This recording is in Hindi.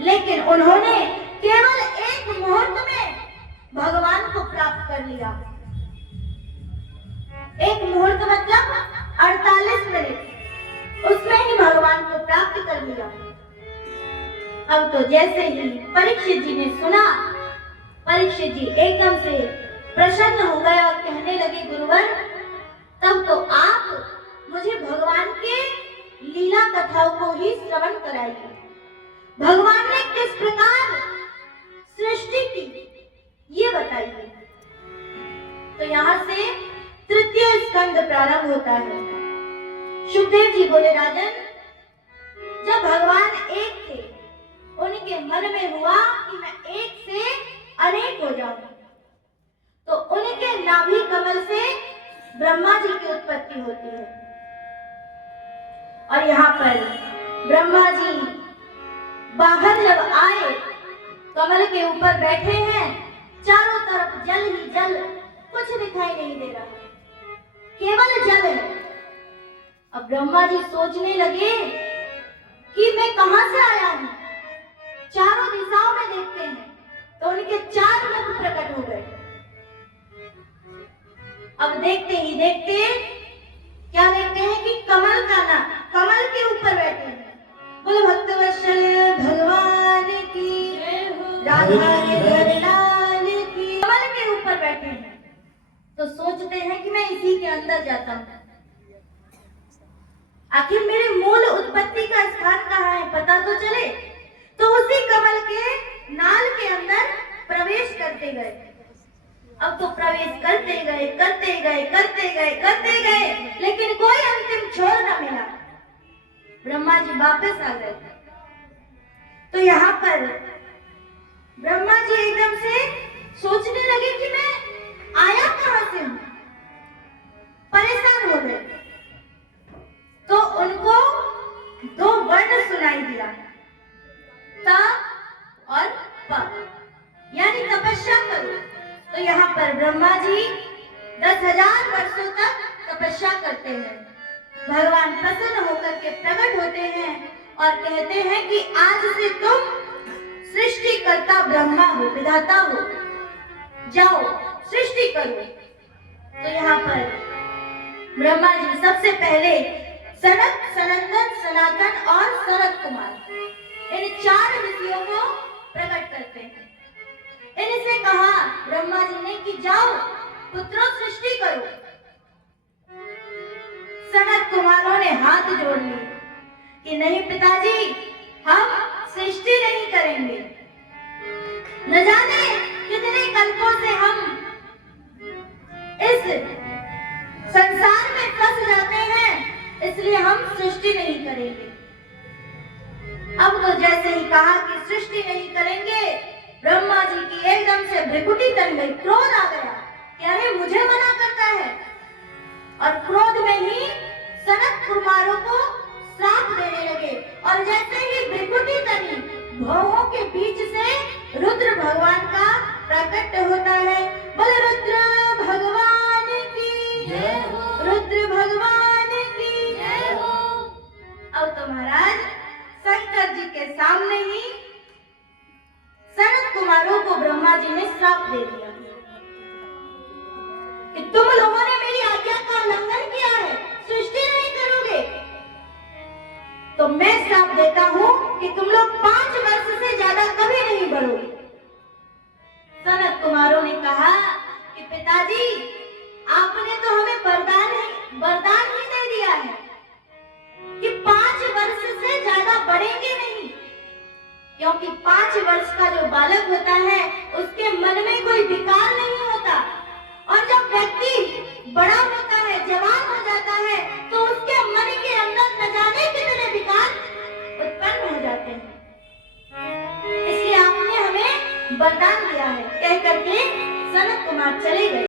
लेकिन उन्होंने केवल एक मुहूर्त में भगवान को प्राप्त कर लिया। एक मुहूर्त मतलब 48 मिनट, उसमें ही भगवान को प्राप्त कर लिया। अब तो जैसे ही परीक्षित जी ने सुना, परीक्षित जी एकदम से प्रसन्न हो गए और कहने लगे, गुरुवर तब तो आप मुझे भगवान के लीला कथाओं को ही श्रवण कराइए। भगवान ने किस प्रकार सृष्टि की ये बताइए। तो यहाँ से तृतीय स्कंद प्रारंभ होता है। शुकदेव जी बोले, राजन जब भगवान एक थे, उनके मन में हुआ कि मैं एक से अनेक हो जाऊं, तो उनके नाभि कमल से ब्रह्मा जी की उत्पत्ति होती है। और यहाँ पर ब्रह्मा जी बाहर जब आए, कमल के ऊपर बैठे हैं, चारों तरफ जल ही जल, कुछ दिखाई नहीं दे रहा, केवल जल है। अब ब्रह्मा जी सोचने लगे कि मैं कहां से आया हूं। चारों दिशाओं में देखते हैं तो उनके 4 मुख प्रकट हो गए। अब देखते ही देखते क्या देखते हैं कि कमल का ना, कमल के ऊपर बैठे हैं। बोले भक्तवत्सल भगवान की, राधा लाल की, कमल के ऊपर बैठे हैं। तो सोचते हैं कि मैं इसी के अंदर जाता हूं, आखिर मेरे मूल उत्पत्ति का स्थान कहाँ है पता तो चले। तो उसी कमल के नाल के अंदर प्रवेश करते गए। अब तो प्रवेश करते गए करते गए करते गए करते गए, लेकिन कोई अंतिम छोर न मिला। ब्रह्मा जी वापस आ गए। तो यहाँ पर ब्रह्मा जी एकदम से सोचने लगे कि मैं आया कहां से हूं, परेशान हो गए। तो उनको 2 वर्ण सुनाई दिया, ता और प, यानी तपस्या करो। तो यहाँ पर ब्रह्मा जी 10,000 वर्षों तक तपस्या करते हैं। भगवान प्रसन्न होकर के प्रकट होते हैं और कहते हैं कि आज से तुम सृष्टिकर्ता ब्रह्मा हो, विधाता हो, जाओ सृष्टि करो। तो यहाँ पर ब्रह्मा जी सबसे पहले सनक, सनंदन, सनातन और सनत कुमार, इन 4 ऋषियों को प्रकट करते हैं। इनसे कहा ब्रह्मा जी ने कि जाओ पुत्रों सृष्टि करो। सनत कुमारों ने हाथ जोड़ लिए कि नहीं पिताजी, हम सृष्टि नहीं करेंगे। न जाने कितने कल्पों से हम इस संसार में फंस जाते हैं, इसलिए हम सृष्टि नहीं करेंगे। अब तो जैसे ही कहा कि सृष्टि नहीं करेंगे, ब्रह्मा जी की एकदम से भ्रिकुटी तन गई, क्रोध आ गया कि अरे मुझे मना करता है। और क्रोध में ही सनत कुमारों को श्राप देने लगे। और जैसे ही भ्रिकुटी तनी, भौहों के बीच से रुद्र भगवान का प्रकट होता है। बोले रुद्र भगवान की जय हो, रुद्र भगवान की जय हो। अब तो महाराज शंकर जी के सामने ही सनत कुमारों को ब्रह्मा जी ने श्राप दे दिया कि तुम लोगों ने मेरी आज्ञा का उल्लंघन किया है, सृष्टि नहीं करोगे। तो मैं श्राप देता हूं कि तुम लोग 5 वर्ष से ज्यादा कभी नहीं बढ़ोगे। सनत कुमारों ने कहा कि पिताजी, आपने तो हमें वरदान ही दे दिया है कि 5 वर्ष से ज्यादा बढ़ेंगे नहीं, क्योंकि 5 वर्ष का जो बालक होता